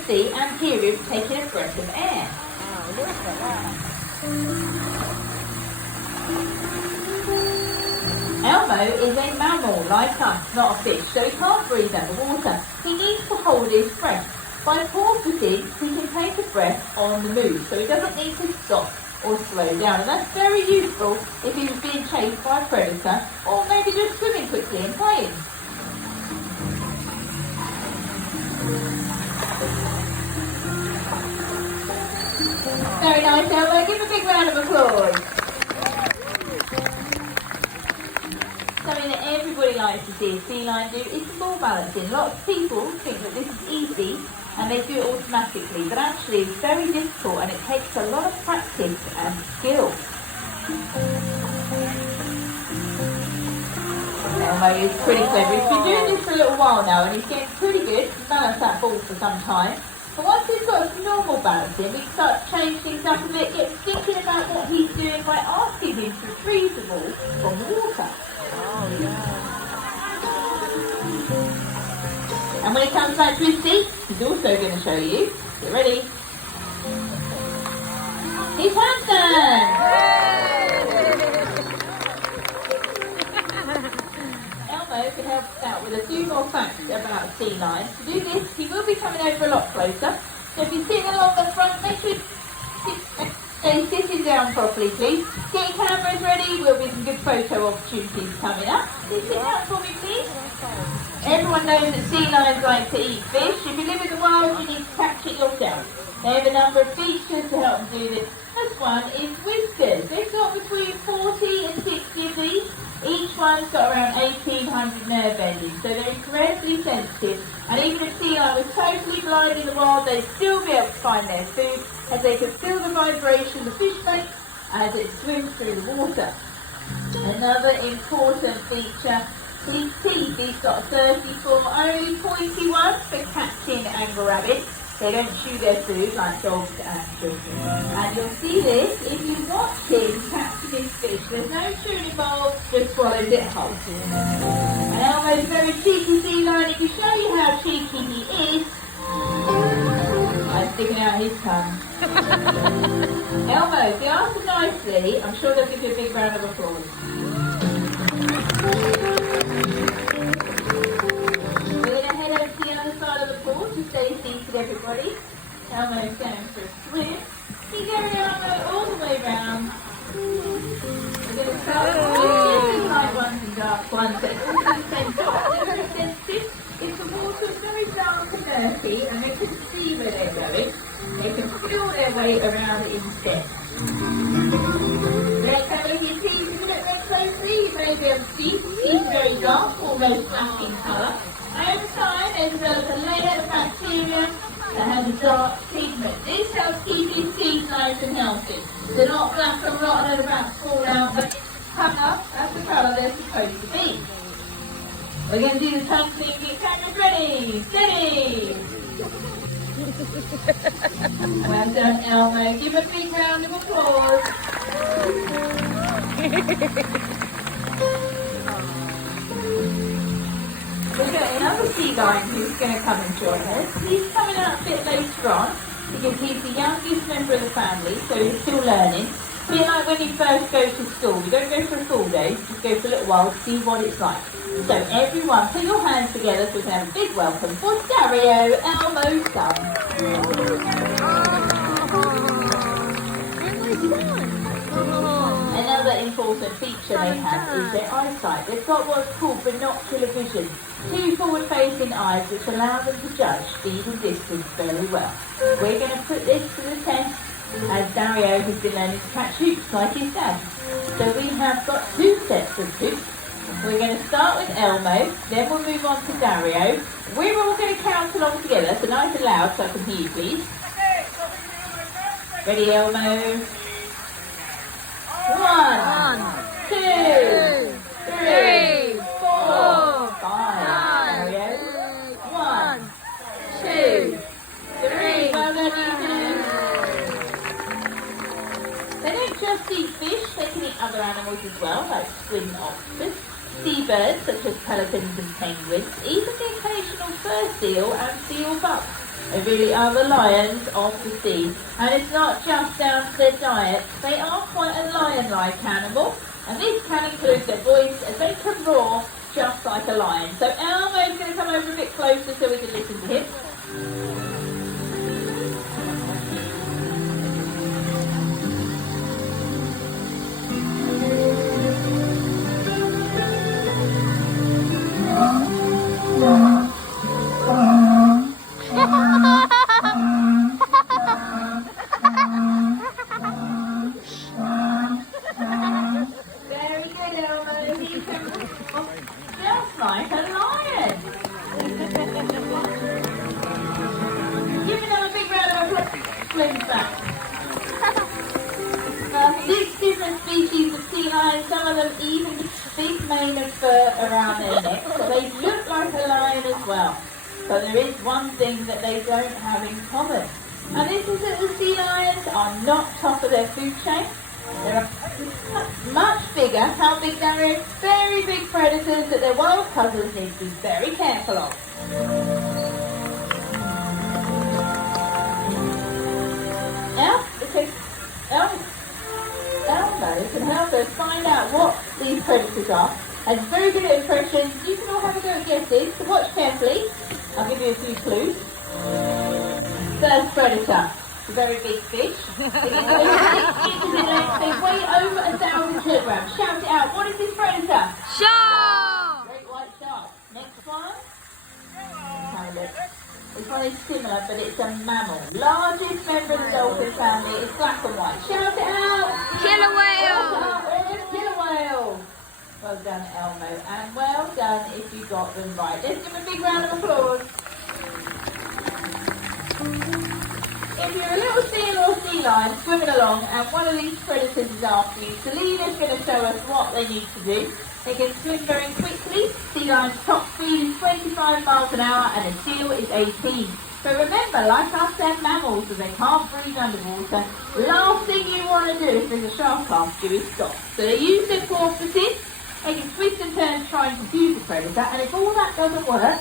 see and hear him taking a breath of air. Oh, look at that. Elmo is a mammal like us, not a fish, so he can't breathe underwater. He needs to hold his breath. By porpoising, he can take a breath on the move, so he doesn't need to stop or slow down. And that's very useful if he was being chased by a predator or maybe just swimming quickly and playing. Very nice, Elmo. Give him a big round of applause. Something that everybody likes to see a sea lion do is the ball balancing. Lots of people think that this is easy and they do it automatically, but actually it's very difficult and it takes a lot of practice and skill. Elmo is pretty clever. He's been doing this for a little while now and he's getting pretty good to balance that ball for some time. But once he's got some normal balancing, we can start to change things up a bit, get thinking about what he's doing by asking him to retrieve the ball from the water. Oh, yeah. And when it comes back to his seat, he's also going to show you. Get ready. He's handstand! Elmo can help us out with a few more facts about sea lions. To do this, he will be coming over a lot closer. So if you're sitting along the front, make sure you stay sitting down properly, please. Get your cameras ready. We'll be some good photo opportunities coming up. Please sit down for me, please. Everyone knows that sea lions like to eat fish. If you live in the wild, you need to catch it yourself. They have a number of features to help them do this. First one is whiskers. They've got between 40 and 60 of these. Each one's got around 1,800 nerve endings, so they're incredibly sensitive. And even if sea lion was totally blind in the wild, they'd still be able to find their food, as they can feel the vibration the fish makes as it swims through the water. Another important feature, his teeth. He's got 34, only pointy ones for catching angler rabbits. They don't chew their food like dogs and children. And you'll see this if you watch him catching his fish. There's no chewing involved, just swallows it whole. And Elmo's a very cheeky sea lion. He can show you how cheeky he is by sticking out his tongue. Elmo, if you answer nicely, I'm sure they'll give you a big round of applause. Stay seated, everybody. Elmo's going for a swim. Keep going, Elmo, all the way round. We're going to start with light ones and dark ones. They're all the same size. They're very sensitive. If the water is very dark and murky and they can see where they're going, they can feel their way around instead. Let's have a look at his teeth. If you look very closely, you may be able to see he's very dark, almost black in colour. Over time, they develop a layer of bacteria that has a dark pigment. This helps keep his teeth nice and healthy. They're not black and rotten and about to fall out, but come up, that's the colour they're supposed to be. We're going to do the tongue clean. Get cameras ready. Steady. Well done, Elmo. Give a big round of applause. We've got another sea lion who's going to come and join us. He's coming out a bit later on because he's the youngest member of the family, so he's still learning. A bit like when you first go to school. You don't go for a full day, you just go for a little while to see what it's like. So everyone, put your hands together so we can have a big welcome for Dario, Elmo's son. Another important feature they have is their eyesight. They've got what's called binocular vision, two forward-facing eyes which allow them to judge speed and distance very well. We're going to put this to the test as Dario has been learning to catch hoops like his dad. So we have got two sets of hoops. We're going to start with Elmo, then we'll move on to Dario. We're all going to count along together, so nice and loud so I can hear you, please. Ready, Elmo? 1, 2, 3, 4, 5. Dario. 1, 2, 3. Well done, Ethan. They don't just eat fish, they can eat other animals as well, like swim octopus, seabirds such as pelicans and penguins, even the occasional fur seal and seal buck. They really are the lions of the sea. And it's not just down to their diet. They are quite a lion-like animal. And this can include their voice, as they can roar just like a lion. So Elmo's going to come over a bit closer so we can listen to him. Very good, Elmo. He can roar just like a lion. Give him a big round of applause. Flims back. 6 different species of sea lions, some of them even with big mane of fur around their necks, so they look like a lion as well. So there is one thing that they don't have in common. And this is that the sea lions are not top of their food chain. They're much bigger. How big they are? Very big predators that their wild cousins need to be very careful of. Elmo can help us find out what these predators are. And it's very good at impressions. You can all have a go at guesses, so watch carefully. I'll give you a few clues. First predator, a very big fish. It's 6 inches in length, they weigh over 1,000 kilograms. Shout it out, what is this predator? Shark! Great white shark. Next one. Have a look. This one is similar, but it's a mammal. Largest member of the dolphin family is black and white. Shout it out! Killer whale! Killer whale! Well done, Elmo, and well done if you got them right. Let's give him a big round of applause. If you're a little seal or sea lion swimming along and one of these predators is after you, Selena's going to show us what they need to do. They can swim very quickly. Sea lion's top speed is 25 miles an hour and a seal is 18. So remember, like us, they're mammals and they can't breathe underwater. Last thing you want to do if there's a shark after you is stop. So they use their forceps. They can twist and turn to try and confuse the predator. And if all that doesn't work,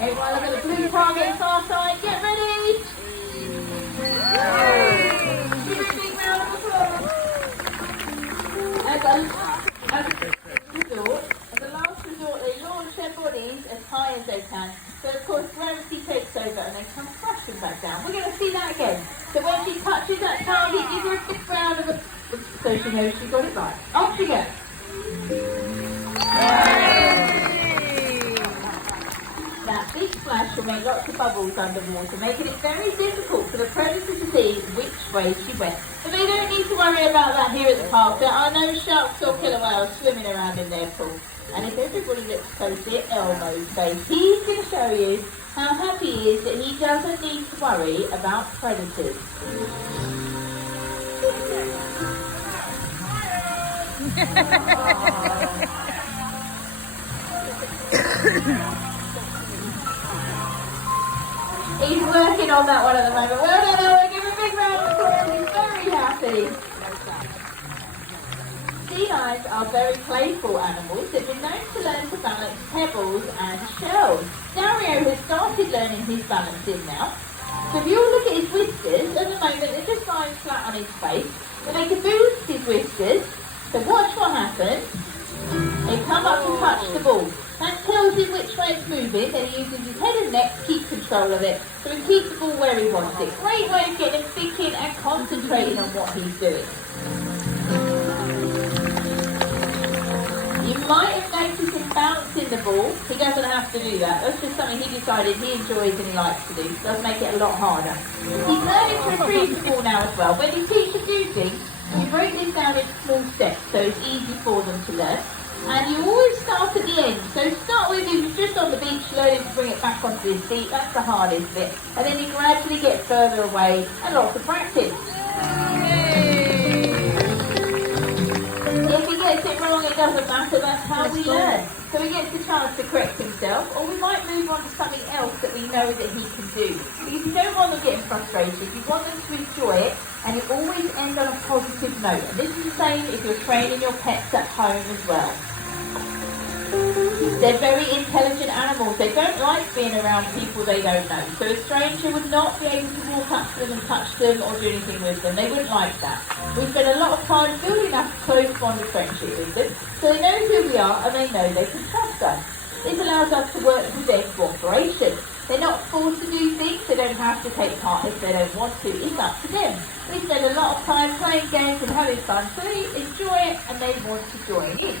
everyone look at the blue target far side. Get ready! Give it a big round of applause. As a last resort, they launch their bodies as high as they can. So of course gravity takes over and they come crashing back down. We're going to see that again. So when she touches that target, give her a big round of applause so she knows she got it right. Off she goes. That big splash will make lots of bubbles underwater, making it very difficult for the predator to see which way she went. But they don't need to worry about that here at the park. There are no sharks or killer whales swimming around in their pool. And if everybody looks closely at Elmo's face, he's going to show you how happy he is that he doesn't need to worry about predators. He's working on that one at the moment. Well done, Elmo. Give him a big round of applause. He's very happy. Sea lions are very playful animals. They've been known to learn to balance pebbles and shells. Dario has started learning his balancing now. So if you all look at his whiskers, at the moment they're just lying flat on his face. But they can boost his whiskers. So watch what happens. They come up and touch the ball. That tells him which way it's moving, then he uses his head and neck to keep control of it, so he can keep the ball where he wants it. Great way of getting him thinking and concentrating on what he's doing. You might have noticed him bouncing the ball. He doesn't have to do that. That's just something he decided he enjoys and he likes to do. It does make it a lot harder. He's learning to retrieve the ball now as well. When you teach a few things, you break this down into small steps, so it's easy for them to learn. And you always start at the end. So start with him just on the beach, learning to bring it back onto his feet. That's the hardest bit. And then you gradually get further away and lots of practice. If he gets it wrong, it doesn't matter. That's how we learn. So he gets the chance to correct himself, or we might move on to something else that we know that he can do. Because you don't want them getting frustrated. You want them to enjoy it, and you always end on a positive note. And this is the same if you're training your pets at home as well. They're very intelligent animals. They don't like being around people they don't know. So a stranger would not be able to walk up to them and touch them or do anything with them. They wouldn't like that. We spend a lot of time building up a close bond of friendship with them, so they know who we are and they know they can trust us. This allows us to work with their cooperation. They're not forced to do things. They don't have to take part if they don't want to. It's up to them. We spend a lot of time playing games and having fun, so they enjoy it and they want to join in.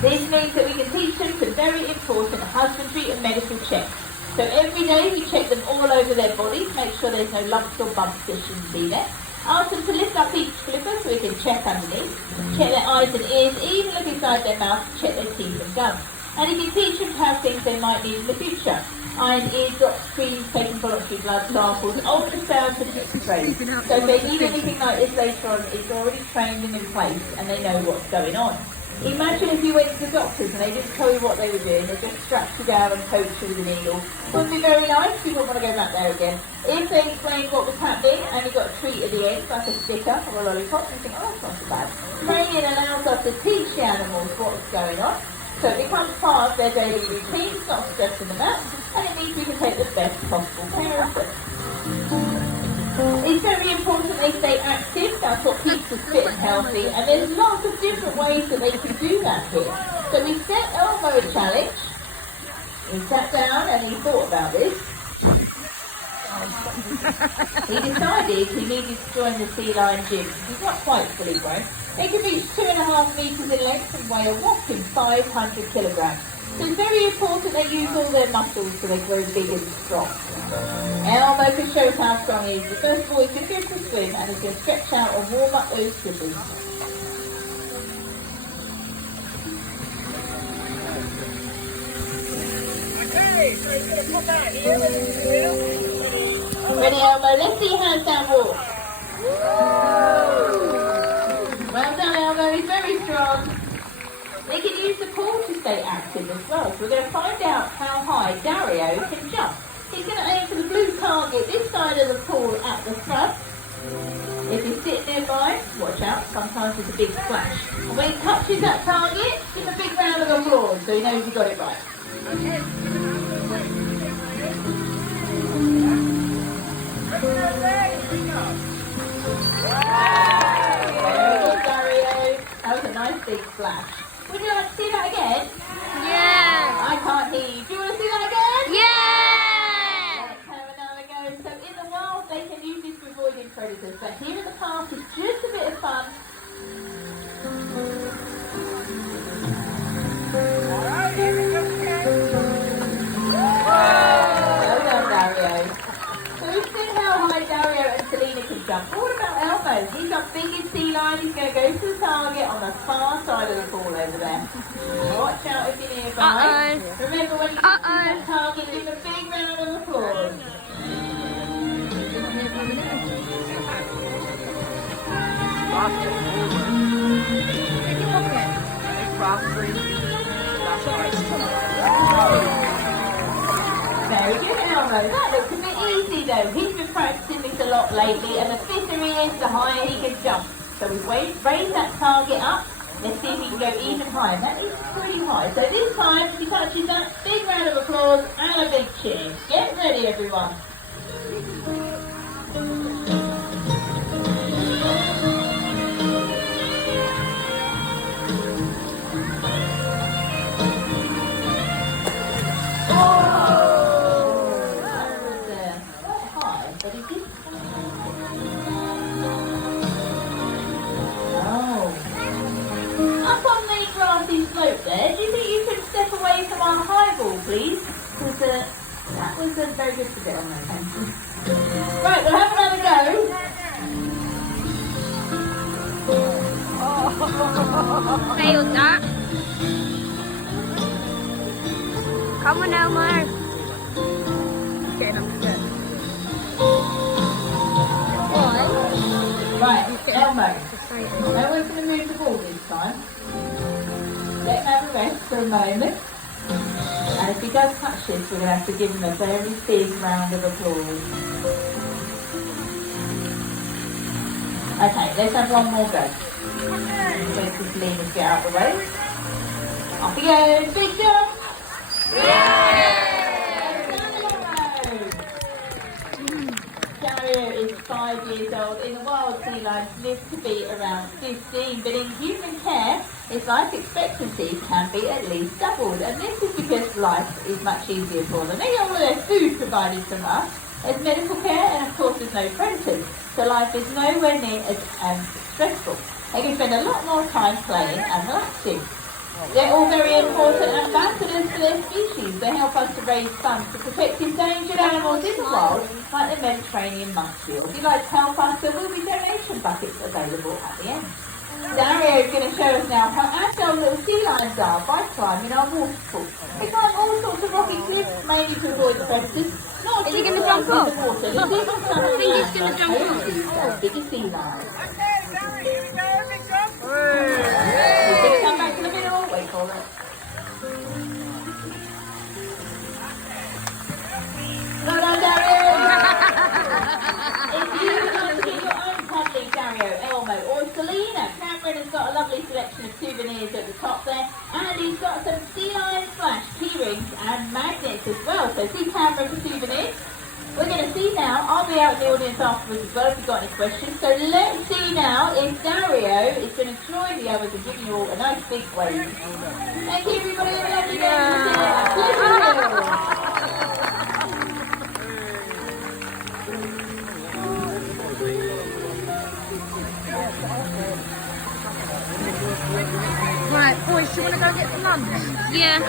This means that we can teach them some very important husbandry and medical checks. So every day we check them all over their bodies, make sure there's no lumps or bumps that shouldn't be there. Ask them to lift up each flipper so we can check underneath. Check their eyes and ears, even look inside their mouth to check their teeth and gums. And you can teach them to have things they might need in the future. Eyes, ears, drops, creams, taking voluntary blood samples, ultrasounds and x-rays. So if they need anything like this later on, it's already trained and in place and they know what's going on. Imagine if you went to the doctors and they didn't tell you what they were doing, they just strapped you down and poked you with a needle. Wouldn't be very nice, you wouldn't want to go back there again. If they explained what was happening and you got a treat at the end, like a sticker or a lollipop, you think, oh, that's not so bad. Training allows us to teach the animals what's going on, so it becomes part of their daily routine, it's not stressing them out, and it means we can take the best possible care of them. It's very important they stay active, that's what keeps us fit and healthy, and there's lots of different ways that they can do that here. So we set Elmo a challenge, he sat down and he thought about this. He decided he needed to join the sea lion gym. He's not quite fully grown. They can reach 2.5 metres in length and weigh a whopping 500 kilograms. So it's very important they use all their muscles so they grow big and strong. Elmo can show us how strong he is. The first boy is going to go for a swim and he's going to stretch out and warm up those slippers. Okay, so he's going to come out here with his wheel. Ready, Elmo? Let's see how down walk. Well done, Elmo. He's very strong. They can use the pool to stay active as well. So we're going to find out how high Dario can jump. He's going to aim for the blue target this side of the pool at the front. If you sit nearby, watch out, sometimes there's a big splash. And when he touches that target, give him a big round of applause so he knows he got it right. Okay. Very good, Dario. That was a nice big splash. Would you like to see that again? Yeah. I can't hear you. Do you want to see that again? Yeah. Let's have another go. So in the wild, they can use this for avoiding predators, but here in the park, it's just a bit of fun. Alright, here we go again. Well done, Dario. So we've seen how high Dario and Selena can jump. But what about Elmo? He's got biggest sea lion. He's going to go to the target on the far side of the pool over there. Watch out if you're nearby. Remember when you touch that target, give him a big round of applause. Very good, Elmo. That looks a bit easy though. He's been practicing this a lot lately, and the fitter he is, the higher he can jump. So we've raised that target up. Let's see if he can go even higher. That is pretty high. So this time, if he touches that, big round of applause and a big cheer. Get ready, everyone. Slope there. Do you think you could step away from our high ball, please? Because that was very good to get on there. Thank you. Right, we'll have another go. Failed that. Come on, Elmo. Getting up to bed. Right, Elmo. Now we're going to move the ball this time. Let him have a rest for a moment. And if he does touch this, we're going to have to give him a very big round of applause. Okay, let's have one more go. Let's just leave us get out of the way. Off he goes. Big jump. Dario is 5 years old. In the wild, sea lions live to be around 15, but in human care, its life expectancy can be at least doubled. And this is because life is much easier for them. They get all of their food provided from us. There's medical care, and of course there's no predators. So life is nowhere near as stressful. They can spend a lot more time playing and relaxing. They're all very important ambassadors for their species. They help us to raise funds to protect endangered animals in the wild, like the Mediterranean monkey. If you'd like to help us, there will be donation buckets available at the end. Dario is going to show us now how agile little sea lions are by climbing our waterfall. They climb all sorts of rocky cliffs, mainly to avoid the predators. Not Is he just gonna jump around off? the water. There's even some I think he's gonna around jump our off. oceans, our biggest sea lions. Okay, Gary, here we go. Big jump. He's going to come back to the middle. Wait for it. Well done, Dario! If you would like to get your own cuddly Dario, Elmo or Selena, Cameron has got a lovely selection of souvenirs at the top there, and he's got some sea lion flash key rings and magnets as well. So see Cameron for souvenirs. We're going to see now, I'll be out in the audience afterwards as well if you've got any questions. So let's see now if Dario is going to join the others and give you all a nice big wave. Thank you everybody, have a lovely day. Right, boys, do you want to go get some lunch? Yeah.